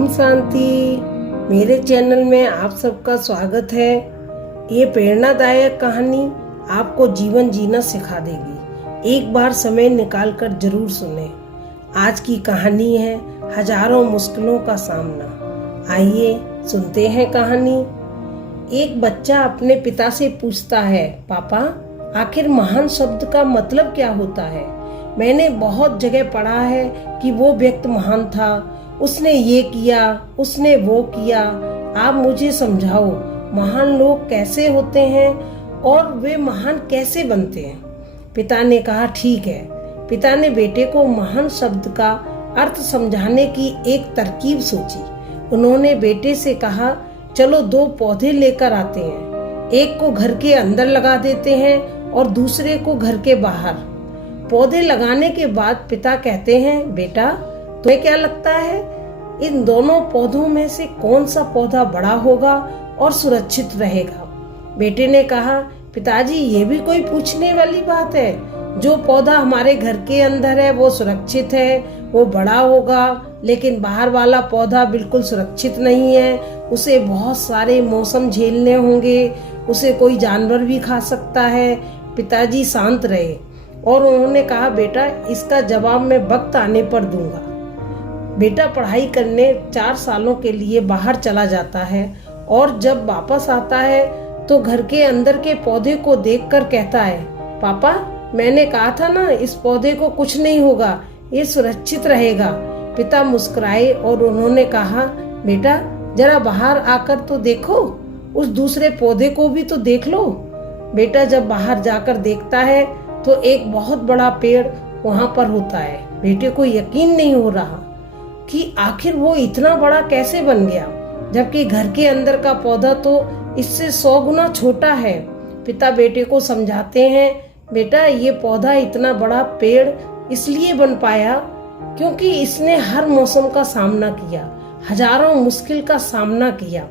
ओम शांति। मेरे चैनल में आप सबका स्वागत है। ये प्रेरणादायक कहानी आपको जीवन जीना सिखा देगी। एक बार समय निकालकर जरूर सुने। आज की कहानी है हजारों मुश्किलों का सामना। आइए सुनते हैं कहानी। एक बच्चा अपने पिता से पूछता है, पापा आखिर महान शब्द का मतलब क्या होता है? मैंने बहुत जगह पढ़ा है कि वो व्यक्ति महान था, उसने ये किया, उसने वो किया। आप मुझे समझाओ, महान लोग कैसे होते हैं और वे महान कैसे बनते हैं? पिता ने कहा, ठीक है। पिता ने बेटे को महान शब्द का अर्थ समझाने की एक तरकीब सोची। उन्होंने बेटे से कहा, चलो 2 पौधे लेकर आते हैं। एक को घर के अंदर लगा देते हैं और दूसरे को घर के बाहर। पौधे लगाने के बाद पिता कहते हैं, बेटा तुम्हें क्या लगता है इन दोनों पौधों में से कौन सा पौधा बड़ा होगा और सुरक्षित रहेगा? बेटे ने कहा, पिताजी ये भी कोई पूछने वाली बात है। जो पौधा हमारे घर के अंदर है वो सुरक्षित है, वो बड़ा होगा, लेकिन बाहर वाला पौधा बिल्कुल सुरक्षित नहीं है। उसे बहुत सारे मौसम झेलने होंगे, उसे कोई जानवर भी खा सकता है। पिताजी शांत रहे और उन्होंने कहा, बेटा इसका जवाब मैं वक्त आने पर दूंगा। बेटा पढ़ाई करने 4 सालों के लिए बाहर चला जाता है और जब वापस आता है तो घर के अंदर के पौधे को देखकर कहता है, पापा मैंने कहा था ना, इस पौधे को कुछ नहीं होगा, ये सुरक्षित रहेगा। पिता मुस्कुराए और उन्होंने कहा, बेटा जरा बाहर आकर तो देखो, उस दूसरे पौधे को भी तो देख लो। बेटा जब बाहर जाकर देखता है तो एक बहुत बड़ा पेड़ वहां पर होता है। बेटे को यकीन नहीं हो रहा कि आखिर वो इतना बड़ा कैसे बन गया, जबकि घर के अंदर का पौधा तो इससे 100 गुना छोटा है। पिता बेटे को समझाते हैं, बेटा ये पौधा इतना बड़ा पेड़ इसलिए बन पाया क्योंकि इसने हर मौसम का सामना किया, हजारों मुश्किल का सामना किया।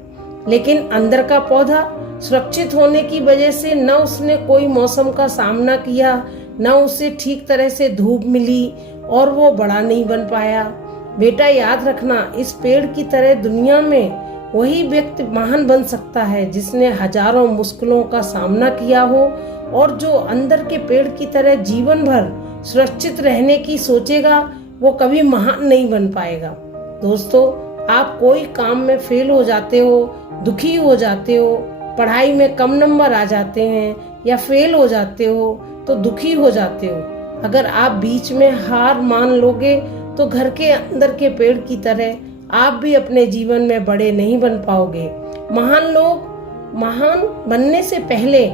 लेकिन अंदर का पौधा सुरक्षित होने की वजह से न उसने कोई मौसम का सामना किया, न उसे ठीक तरह से धूप मिली और वो बड़ा नहीं बन पाया। बेटा याद रखना, इस पेड़ की तरह दुनिया में वही व्यक्ति महान बन सकता है जिसने हजारों मुश्किलों का सामना किया हो और जो अंदर के पेड़ की तरह जीवन भर सुरक्षित रहने की सोचेगा वो कभी महान नहीं बन पाएगा। दोस्तों, आप कोई काम में फेल हो जाते हो, दुखी हो जाते हो, पढ़ाई में कम नंबर आ जाते हैं या फेल हो जाते हो तो दुखी हो जाते हो। अगर आप बीच में हार मान लोगे तो घर के अंदर के पेड़ की तरह आप भी अपने जीवन में बड़े नहीं बन पाओगे। महान लोग महान बनने से पहले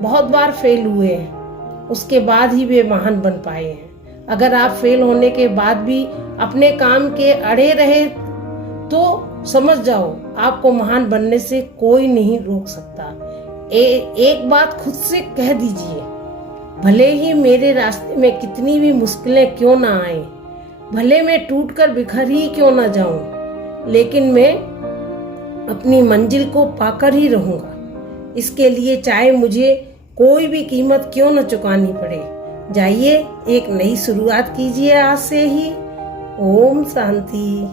बहुत बार फेल हुए हैं, उसके बाद ही वे महान बन पाए हैं। अगर आप फेल होने के बाद भी अपने काम के अड़े रहे तो समझ जाओ, आपको महान बनने से कोई नहीं रोक सकता। एक बात खुद से कह दीजिए, भले ही मेरे रास्ते में कितनी भी मुश्किलें क्यों ना आए, भले मैं टूटकर बिखर ही क्यों ना जाऊं, लेकिन मैं अपनी मंजिल को पाकर ही रहूंगा। इसके लिए चाहे मुझे कोई भी कीमत क्यों न चुकानी पड़े। जाइए एक नई शुरुआत कीजिए आज से ही। ओम शांति।